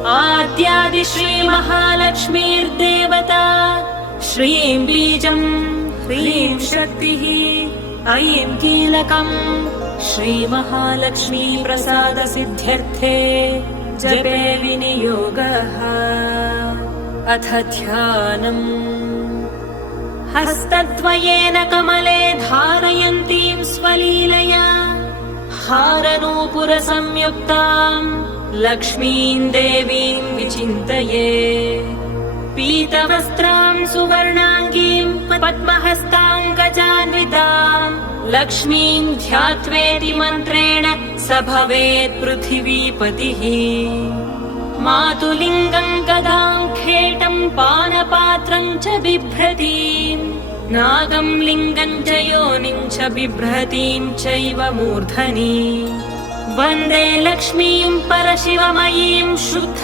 आद्यादि श्रीमहालक्ष्मीर्देवता श्रीं बीजम् ह्रीं शक्तिः ऐं कीलकम् श्रीमहालक्ष्मी प्रसादसिद्ध्यर्थे जपे विनियोगः। अथ ध्यानम्। हस्तद्वयेन कमले धारयन्तीं स्वलीलया हारनूपुरसंयुक्ताम् लक्ष्मीं देवीं विचिन्तये। पीतवस्त्रां सुवर्णाङ्गीं पद्महस्ताङ्गजान्विताम् लक्ष्मीं ध्यात्वेति मन्त्रेण स भवेत् पृथिवीपतिः। मातुलिङ्गम् गदां खेटं पानपात्रं च बिभ्रतीम् नागं लिङ्गं च योनिं च बिभ्रतीं चैव मूर्धनि। वन्दे लक्ष्मीं परशिवमयीं शुद्ध